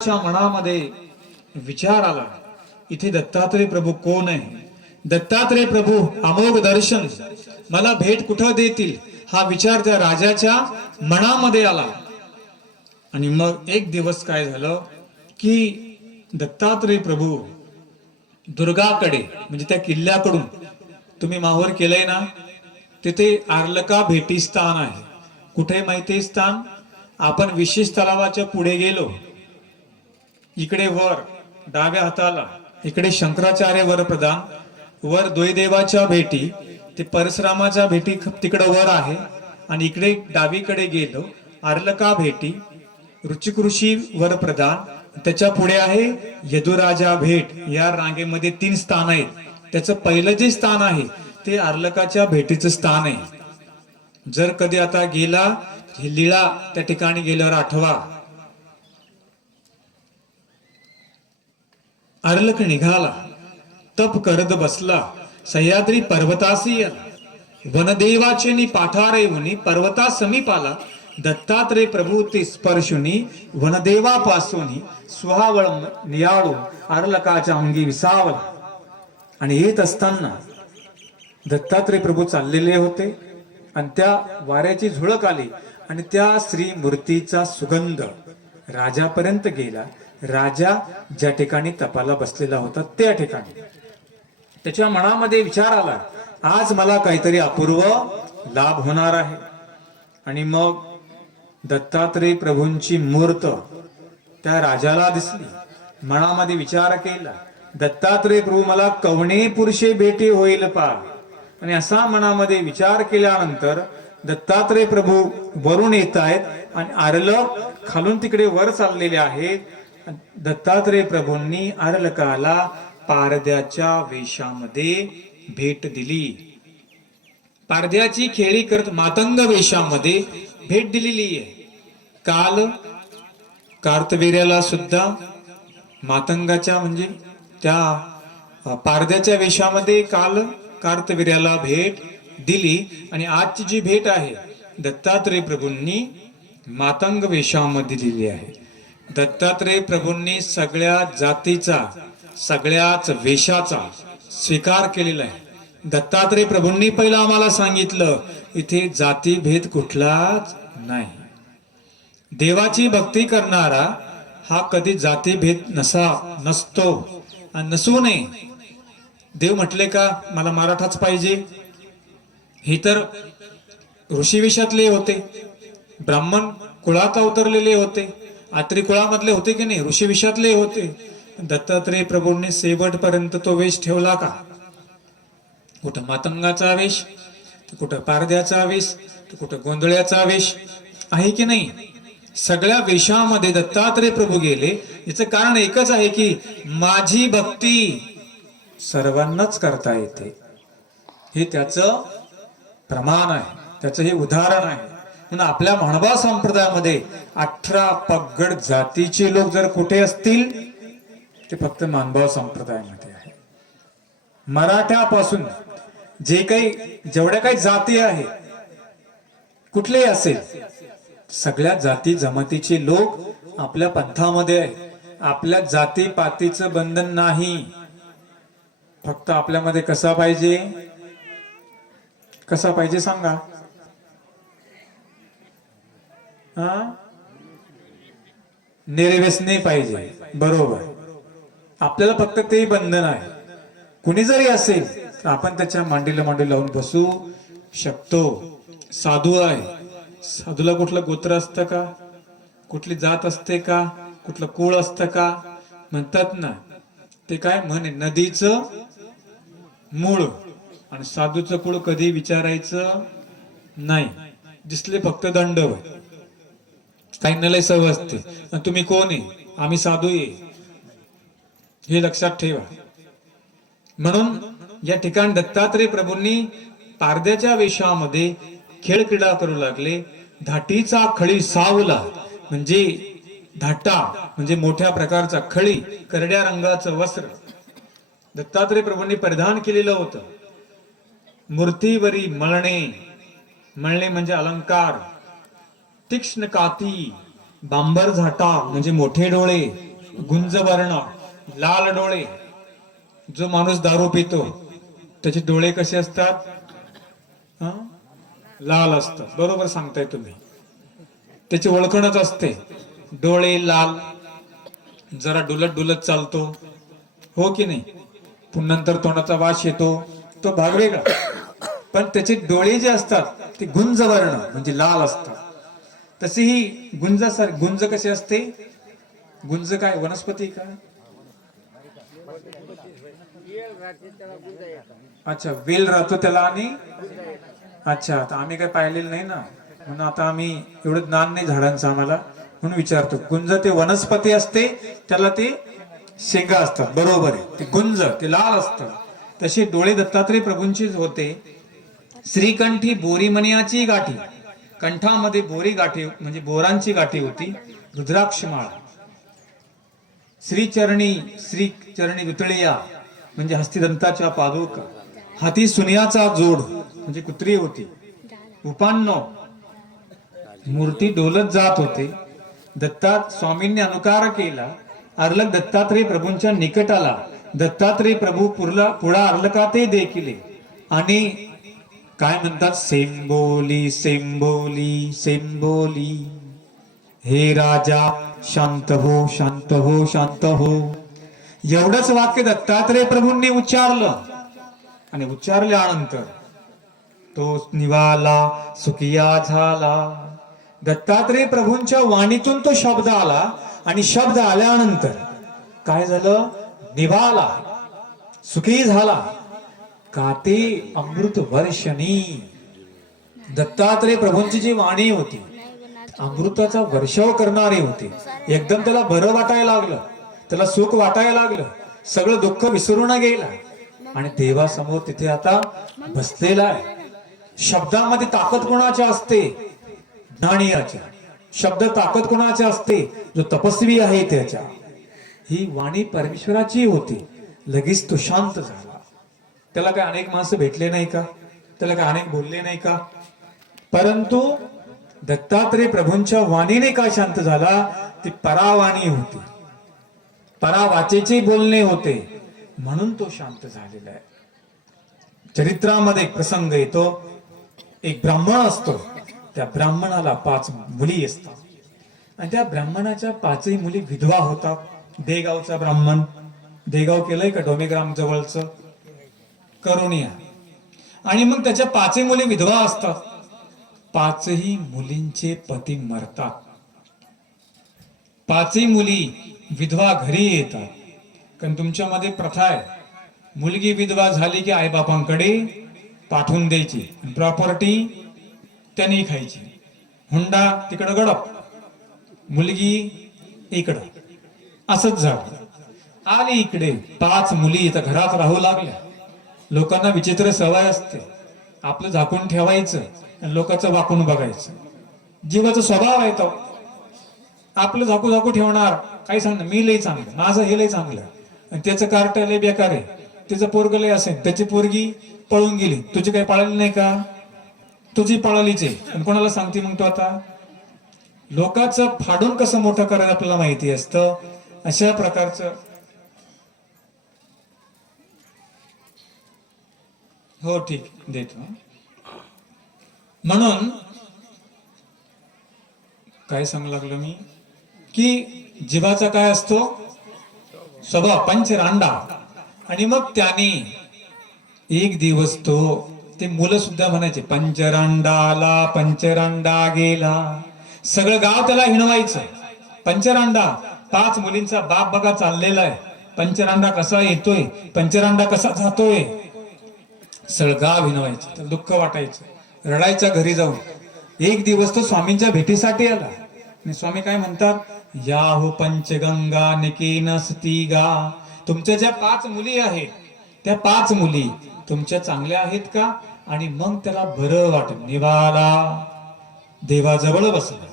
च्या मनामध्ये विचार आला इथे दत्तात्रय प्रभू कोण आहे? दत्तात्रय प्रभू अमोघ दर्शन मला भेट कुठं देतील? हा विचार त्या राजाच्या मनामध्ये आला. आणि मग एक दिवस काय झालं की दत्तात्रय प्रभू दुर्गाकडे म्हणजे त्या किल्ल्याकडून तुम्ही माहोर केलंय ना? तिथे आर्लका भेटी स्थान आहे. कुठे माहिती स्थान आपण विशेष तलावाच्या पुढे गेलो. इकडे वर डाव्या हाताला इकडे शंकराचार्य वर प्रधान वर द्वैदेवाच्या भेटी ते परशुरामाच्या भेटी तिकडे वर आहे आणि इकडे डावीकडे गेलो आर्लका भेटी रुचिक ऋषी वर प्रधान त्याच्या पुढे आहे यदुराजा भेट या रांगेमध्ये तीन स्थान आहेत. त्याचं पहिलं जे स्थान आहे ते आर्लकाच्या भेटीचं स्थान आहे. जर कधी आता गेला लीळा त्या ठिकाणी गेल्यावर आठवा. अर्लक निघाला तप करत बसला सह्याद्री पर्वतासी आला. वनदेवाचे नि पाठारे उनी पर्वता समीप आला दत्तात्रय प्रभू ते स्पर्शुनी वनदेवापासून सुहावळ नियाळू अर्लकाच्या अंगी विसावला आणि येत असताना दत्तात्रय प्रभू चाललेले होते आणि त्या वाऱ्याची झुळक आली आणि त्या श्री मूर्तीचा सुगंध राजापर्यंत गेला राजा ज्या ठिकाणी तपाला बसलेला होता त्या ठिकाणी. त्याच्या मनामध्ये विचार आला आज मला काहीतरी अपूर्व लाभ होणार आहे. आणि मग दत्तात्रय प्रभूंची मूर्त त्या राजाला दिसली. मनामध्ये विचार केला दत्तात्रय प्रभू मला कवणे पुरुषे भेटी होईल पा. आणि असा मनामध्ये विचार केल्यानंतर दत्तात्रय प्रभू वरून येत आहेत आणि आरल खालून तिकडे वर चाललेले आहेत. दत्तात्रय प्रभूंनी आरलकाला पारद्याच्या वेशामध्ये भेट दिली. पारद्याची खेळी करत मातंग वेशामध्ये भेट दिलेली आहे. काल कार्तवीर्याला सुद्धा मातंगाच्या म्हणजे त्या पारद्याच्या वेशामध्ये काल कार्तवीर्याला भेट दिली आणि आजची जी भेट आहे दत्तात्रय प्रभूंनी मातंग वेशामध्ये दिली आहे. दत्तात्रय प्रभूंनी सगळ्या जातीचा सगळ्याच वेशाचा स्वीकार केलेला आहे. दत्तात्रय प्रभूंनी पहिलं आम्हाला सांगितलं इथे जातीभेद कुठलाच नाही. देवाची भक्ती करणारा हा कधी जातीभेद नसा नसतो आणि नसू नये. देव म्हटले का मला मराठाच पाहिजे. हे तर ऋषीविषातले होते. ब्राह्मण कुळात अवतरलेले होते. आत्री कुळामधले होते की नाही? ऋषीविषातले होते. दत्तात्रय प्रभूंनी शेवटपर्यंत तो वेश ठेवला का? कुठं मातंगाचा वेश कुठं पारद्याचा वेश कुठं गोंधळ्याचा वेश? आहे की नाही? सगळ्या वेशामध्ये दत्तात्रय प्रभू गेले. याचं कारण एकच आहे की माझी भक्ती सर्वांनाच करता येते. हे त्याचं प्रमाण आहे. त्याचं हे उदाहरण आहे. म्हणून आपल्या म्हणबा संप्रदायामध्ये अठरा पगड जातीचे लोक जर कुठे असतील ते फक्त मानभाव संप्रदायामध्ये आहे. मराठ्यापासून जे काही जेवढ्या काही जाती आहे कुठलेही असेल सगळ्या जाती जमातीचे लोक आपल्या पंथामध्ये आहे आपल्या जाती पातीचं बंधन नाही. फक्त आपल्यामध्ये कसा पाहिजे? कसा पाहिजे सांगा? हा? निर्व्यसनी पाहिजे. बरोबर. आपल्याला फक्त ते बंधन आहे. कुणी जरी असेल तर आपण त्याच्या मांडीला मांडी लावून बसू शकतो. साधू आहे. साधूला कुठलं गोत्र असतं का? कुठली जात असते का? कुठलं कुळ असतं का? म्हणतात ना ते काय? म्हणे नदीचं मूळ. आणि साधूचं कुळ कधी विचारायचं नाही. दिसले फक्त दंड होय काही लय सव असते. आणि तुम्ही कोण आहे? आम्ही साधू आहे. हे लक्षात ठेवा. म्हणून या ठिकाणी दत्तात्रय प्रभूंनी पारद्याच्या वेशामध्ये खेळ क्रीडा करू लागले. धाटीचा खळी सावला म्हणजे धाटा म्हणजे मोठ्या प्रकारचा खळी करड्या रंगाचं वस्त्र. दत्तात्रय प्रभूंनी परिधान केलेलं होतं. मूर्तीवरी मळणे. मळणे म्हणजे अलंकार. तीक्ष्ण काती बांबर झाटा म्हणजे मोठे डोळे गुंज वर्ण लाल डोळे. जो माणूस दारू पितो त्याचे डोळे कसे असतात? लाल असतात. बरोबर सांगताय तुम्ही. त्याची ओळखणच असते. डोळे लाल जरा डुलत डुलत चालतो. हो की नाही? पुन्हा नंतर तोंडाचा वास येतो. तो भाग वेगळा. पण त्याचे डोळे जे असतात ते गुंज वर्ण म्हणजे लाल असतात. तशी ही गुंज सर गुंज कशी असते? गुंज काय वनस्पती काय अच्छा वेल राहतो त्याला आणि? अच्छा आता आम्ही काय पाहिलेलं नाही ना. म्हणून आता आम्ही एवढं ज्ञान नाही झाडांचं आम्हाला. म्हणून विचारतो गुंज ते वनस्पती असते त्याला ते शेंगा असतात. बरोबर आहे. ते गुंज ते लाल असतं. तसे डोळे दत्तात्रय प्रभूंचेच होते. श्रीकंठी बोरीमनियाची गाठी. कंठामध्ये बोरी गाठी म्हणजे बोरांची गाठी होती रुद्राक्ष माळा. श्रीचरणी श्री चरणी वितळिया म्हणजे हस्तिदंताच्या पादुका. हाती सुनियाचा जोड म्हणजे कुत्री होती. उपांनो मूर्ती डोलत जात होते. दत्तात स्वामींनी अनुकार केला. अर्लक दत्तात्रय प्रभूंच्या निकट आला दत्तात्रय प्रभू पुरला पुढा अर्लका ते केले आणि काय म्हणतात? सेंबोली सेंबोली सेंबोली. हे राजा शांत हो शांत हो शांत हो. एवढंच वाक्य दत्तात्रय प्रभूंनी उच्चारलं. आणि उच्चारल्यानंतर तो निवाला सुखिया झाला. दत्तात्रय प्रभूंच्या वाणीतून तो शब्द आला. आणि शब्द आल्यानंतर काय झालं? निवाला सुखी झाला. का ते अमृत वर्षणी. दत्तात्रय प्रभूंची जी वाणी होती अमृताचा वर्षाव करणारे होते. एकदम त्याला बरं वाटायला लागलं त्याला सुख वाटायला लागलं सगळं दुःख विसरून गेला. आणि देवासमोर तिथे आता बसलेला आहे. शब्दामध्ये ताकद कोणाची असते? ज्ञानियाच्या. शब्द ताकद कोणाची असते? जो तपस्वी आहे त्याच्या. ही वाणी परमेश्वराची होती. लगेच तो शांत झाला. त्याला काय अनेक माणसं भेटले नाही का? त्याला काय अनेक बोलले नाही का? परंतु दत्तात्रय प्रभूंच्या वाणीने का शांत झाला? ती परावाणी होती. परावाचेचे बोलणे होते. म्हणून तो शांत झालेला आहे. चरित्रामध्ये एक प्रसंग येतो. एक ब्राह्मण असतो. त्या ब्राह्मणाला पाच मुली असतात. आणि त्या ब्राह्मणाच्या पाचही मुली विधवा होतात. देगावचा ब्राह्मण. देगाव केलंय का डोमेग्राम जवळचं? करुणिया. आणि मग त्याच्या पाचही मुली विधवा असतात. पाचही मुलींचे पती मरतात. पाचही मुली विधवा घरी येतात. कारण तुमच्यामध्ये प्रथा आहे. मुलगी विधवा झाली की आईबापांकडे पाठवून द्यायची. प्रॉपर्टी त्यांनी खायची. हुंडा तिकडं गडप. मुलगी इकडं. असंच झालं. आली इकडे. पाच मुली इथं घरात राहू लागल्या. लोकांना विचित्र सवय असते. आपलं झाकून ठेवायचं आणि लोकांचं वाकून बघायचं. जीवाचा स्वभाव आहे तो. आपलं झाकू झाकू ठेवणार काही सांग मी लई चांगलं माझं हे लई चांगलं आणि त्याचं कार्ट लय बेकार आहे. त्याचं पोरग लय असेल त्याची पोरगी पळून गेली. तुझी काही पळाली नाही का? तुझी पळालीच आहे. आणि कोणाला सांगते मग तो आता? लोकांचं फाडून कसं मोठं करायला आपल्याला माहिती असतं? अशा प्रकारचं हो ठीक. देतो म्हणून काय सांगू लागलो मी? की जीवाचा काय असतो? स्वभाव पंचरांडा आणि मग त्याने एक दिवस तो ते मुलं सुद्धा म्हणायचे पंचरांडाला पंचरांडा गेला. सगळं गाव त्याला हिणवायचं. पंचरांडा पाच मुलींचा बाप बघा चाललेला आहे. पंचरांडा कसा येतोय? पंचरांडा कसा जातोय? सळगा गाव तर त्याला दुःख वाटायचं. रडायच्या घरी जाऊन. एक दिवस तो स्वामींच्या भेटीसाठी आला. आणि स्वामी काय म्हणतात? या हो पंचगंगा निकीन गा. तुमच्या ज्या पाच मुली आहेत त्या पाच मुली तुमच्या चांगल्या आहेत का? आणि मग त्याला बरं वाटत निवाला. देवाजवळ बसला.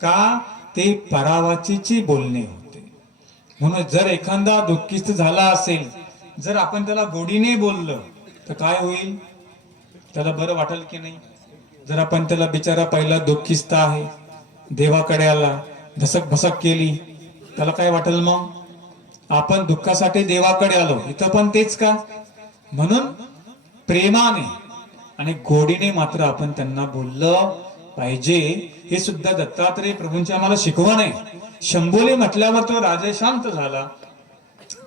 का? ते परावाचीची बोलणे होते. म्हणून जर एखादा दुःखीस्त झाला असेल जर आपण त्याला गोडीने बोललं तर काय होईल? त्याला बरं वाटेल की नाही? जर आपण त्याला बिचारा पहिला दुःखिस्त आहे देवाकडे आला धसक भसक केली त्याला काय वाटेल मग? आपण दुःखासाठी देवाकडे आलो इथं पण तेच का? म्हणून प्रेमाने आणि गोडीने मात्र आपण त्यांना बोललं पाहिजे. हे सुद्धा दत्तात्रय प्रभूंची आम्हाला शिकवण आहे. शंभोले म्हटल्यावर तो राजा शांत झाला.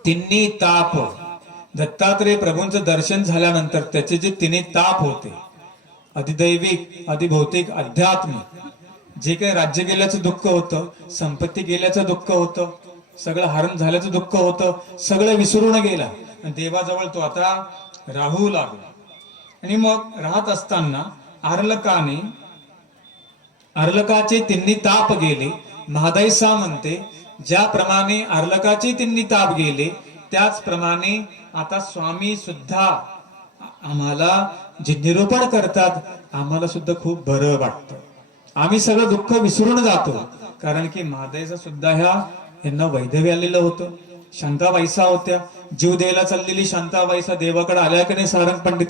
तिन्ही ताप दत्तात्रय प्रभूंचं दर्शन झाल्यानंतर त्याचे जे तिन्ही ताप होते अधिदैविक अधिभौतिक अध्यात्मिक जे काही राज्य गेल्याचं दुःख होतं संपत्ती गेल्याचं दुःख होतं सगळं हरण झाल्याचं दुःख होतं सगळं विसरून गेला. आणि देवाजवळ तो आता राहू लागला. आणि मग राहत असताना आर्लकाने अर्लकाचे तिन्ही ताप गेले. महादैसा म्हणते ज्याप्रमाणे अर्लकाचे तिन्ही ताप गेले त्याचप्रमाणे आता स्वामी सुद्धा आम्हाला जे निरूपण करतात आम्हाला सुद्धा खूप बरं वाटतं. आम्ही सगळं दुःख विसरून जातो कारण की महादैसा सुद्धा ह्या यांना वैधव्य आलेलं होतं. शांताबाईसा होत्या. जीव द्यायला चाललेली शांताबाईसा देवाकडे आल्या की नाही सारंग पंडित